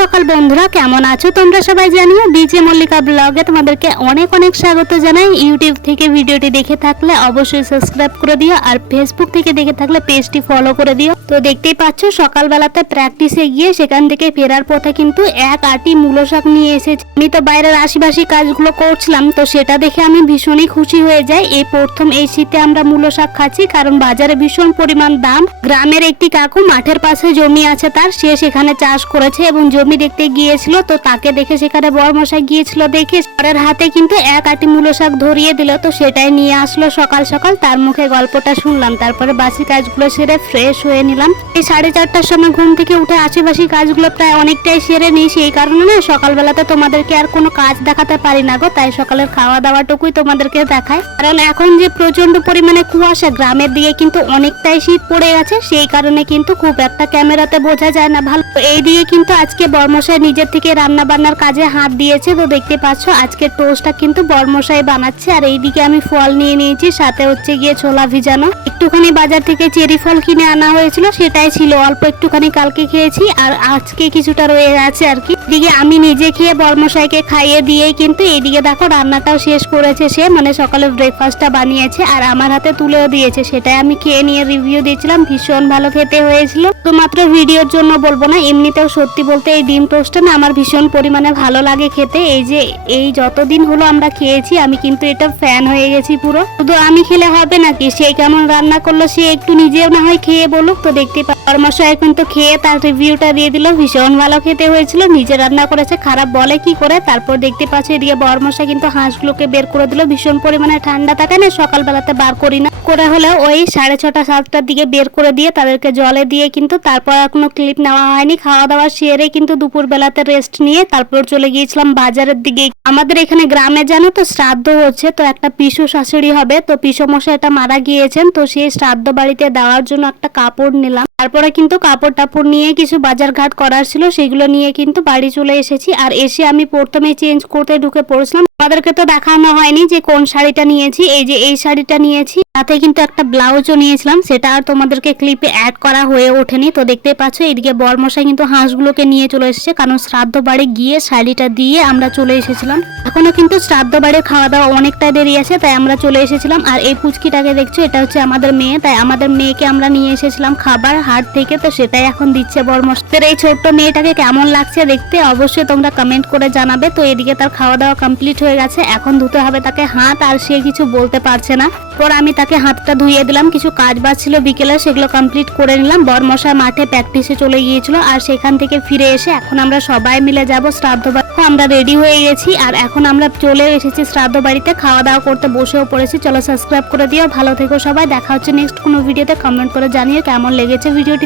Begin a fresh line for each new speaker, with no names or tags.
সকাল বন্ধুরা, কেমন আছো তোমরা সবাই জানিও? বিজে মল্লিকা ব্লগে তোমাদেরকে অনেক অনেক স্বাগত জানাই। ইউটিউব থেকে ভিডিওটি দেখে থাকলে অবশ্যই সাবস্ক্রাইব করে দিও আর ফেসবুক থেকে দেখে থাকলে পেজটি ফলো করে দিও। তো দেখতেই পাচ্ছ, সকালবেলাতে প্র্যাকটিসে গিয়ে সেখান থেকে ফেরার পথে কিন্তু এক আটি মূলো শাক নিয়ে এসেছি। আমি তো বাইরের আশিবাসি কাজগুলো করছিলাম, তো সেটা দেখে আমি ভীষণই খুশি হয়ে যাই। এই প্রথম এই শীতে আমরা মূল শাক খাচ্ছি, কারণ বাজারে ভীষণ পরিমাণ দাম। গ্রামের একটি কাকু মাঠের পাশে জমি আছে তার, সে সেখানে চাষ করেছে এবং জমি দেখতে গিয়েছিল, তো তাকে দেখে সেখানে বরমশাই গিয়েছিল দেখে পরের হাতে কিন্তু এক আটি মূলো শাক ধরিয়ে দিল, তো সেটাই নিয়ে আসলো সকাল সকাল। তার মুখে গল্পটা শুনলাম, তারপরে বাসি কাজগুলো সেরে ফ্রেশ হয়ে নিলাম। এই সাড়ে চারটার সময় ঘুম থেকে উঠে আশেপাশি কাজগুলো প্রায় অনেকটাই সেরে নিই সেই কারণে না সকালবেলাতে তোমাদেরকে আর কোনো কাজ দেখাতে পারি না গো, তাই সকালের খাওয়া দাওয়াটুকুই তোমাদেরকে দেখায় কারণ এখন যে প্রচণ্ড পরিমাণে কুয়াশা গ্রামের দিকে কিন্তু অনেকটাই শীত পড়ে গেছে, সেই কারণে কিন্তু খুব একটা ক্যামেরাতে বোঝা যায় না ভালো। এই দিকে কিন্তু আজকে বর্মশাই নিজের থেকে রান্না বান্নার কাজে হাত দিয়েছে, তো দেখতে পাচ্ছ আজকে টোস্টটা কিন্তু বর্মশাই বানাচ্ছে। আর এইদিকে আমি ফল নিয়ে নিয়েছি, সাথে হচ্ছে গিয়ে ছোলা ভিজানো। একটুখানি বাজার থেকে চেরি ফল কিনে আনা হয়েছিল, সেটাই ছিল। অল্প একটুখানি কালকে খেয়েছি, আর আজকে কিছুটা রয়ে আছে আর কি। এদিকে আমি নিজে খেয়ে বর্মশাইকে খাইয়ে দিয়েই কিন্তু এইদিকে দেখো রান্নাটাও শেষ করেছে সে মানে সকালে ব্রেকফাস্টটা বানিয়েছে, আর আমার হাতে তুলেও দিয়েছে। সেটাই আমি খেয়ে নিয়ে রিভিউ দিয়েছিলাম, ভীষণ ভালো খেতে হয়েছিল। শুধুমাত্র ভিডিওর জন্য বলব না, এমনিতেও সত্যি বলতে এই ডিম টোস্টটা না আমার ভীষণ পরিমাণে ভালো লাগে খেতে। এই যে এই যতদিন হলো আমরা খেয়েছি, আমি কিন্তু এটা ফ্যান হয়ে গেছি পুরো। শুধু আমি খেলে হবে নাকি? সে কেমন রান্না করল সে একটু নিজেও না হয় খেয়ে বলুক। তো দেখতে পরামর্শ এখন তো খেয়ে তার রিভিউটা দিয়ে দিল। ভীষণ ভালো খেতে হয়েছিল, নিজে রান্না করেছে, খারাপ বলে কি করে? তারপর দেখতে পাচ্ছ এদিকে বরমশা কিন্তু হাঁসগুলোকে বের করে দিল। ভীষণ পরিমাণে ঠান্ডা থাকে না, সকালবেলাতে বার করি না। করে হলেও ওই সাড়ে ছটা, সাতটার দিকে বের করে দিয়ে তাদেরকে জলে দিয়ে কিন্তু তারপর আর কোনো ক্লিপ নেওয়া হয়নি। খাওয়া দাওয়া সেরে কিন্তু দুপুর বেলাতে রেস্ট নিয়ে তারপর চলে গিয়েছিলাম বাজারের দিকে। আমাদের এখানে গ্রামে জানো তো শ্রাদ্ধ হচ্ছে, তো একটা পিসু শাশুড়ি হবে, তো পিসো মশাই এটা মারা গিয়েছেন, তো সেই শ্রাদ্ধ বাড়িতে দেওয়ার জন্য একটা কাপড় নিলাম। তারপরে কিন্তু কাপড় টাপড় নিয়ে কিছু বাজার ঘাট করার ছিল, সেগুলো নিয়ে কিন্তু বাড়ি চলে এসেছি। আর এসে আমি প্রথমে চেঞ্জ করতে ঢুকে পড়েছিলাম। আমাদেরকে তো দেখানো হয়নি যে কোন শাড়িটা নিয়েছি, এই যে এই শাড়িটা নিয়েছি। তাতে কিন্তু একটা ব্লাউজও নিয়েছিলাম, সেটা আর তোমাদেরকে ক্লিপে অ্যাড করা হয়ে ওঠেনি। তো দেখতে পাচ্ছ, এদিকে বরমশাই কিন্তু হাঁসগুলোকে নিয়ে চলে এসেছে, কারণ শ্রাদ্ধ বাড়ি গিয়ে শাড়িটা দিয়ে আমরা চলে এসেছিলাম। এখনও কিন্তু শ্রাদ্ধ বাড়ির খাওয়া দাওয়া অনেকটা দেরি আছে, তাই আমরা চলে এসেছিলাম। আর এই পুচকিটাকে দেখছ, এটা হচ্ছে আমাদের মেয়ে, তাই আমাদের মেয়েকে আমরা নিয়ে এসেছিলাম খাবার হাট থেকে, তো সেটাই এখন দিচ্ছে বরমশের এই ছোট্ট মেয়েটাকে কেমন লাগছে দেখতে অবশ্যই তোমরা কমেন্ট করে জানাবে। তো এদিকে তার খাওয়া দাওয়া কমপ্লিট হয়ে গেছে, এখন ধুতে হবে তাকে হাত, আর সে কিছু বলতে পারছে না। পর আমি তাকে হাতটা ধুইয়ে দিলাম, কিছু কাজ বাজ ছিল বিকেলে, সেগুলো কমপ্লিট করে নিলাম। বরমশা মাঠে প্র্যাকটিসে চলে গিয়েছিল আর সেখান থেকে ফিরে এসে এখন আমরা সবাই মিলে যাব শ্রাদ্ধ আমরা রেডি হয়ে গেছি আর এখন আমরা চলে এসেছি শ্রাদ্ধ বাড়িতে। খাওয়া দাওয়া করতে বসেও পড়েছি। চলো সাবস্ক্রাইব করে দিও। ভালো থেকো সবাই। দেখা হচ্ছে নেক্সট কোনো ভিডিওতে কমেন্ট করে জানিও কেমন লেগেছে ভিডিওটি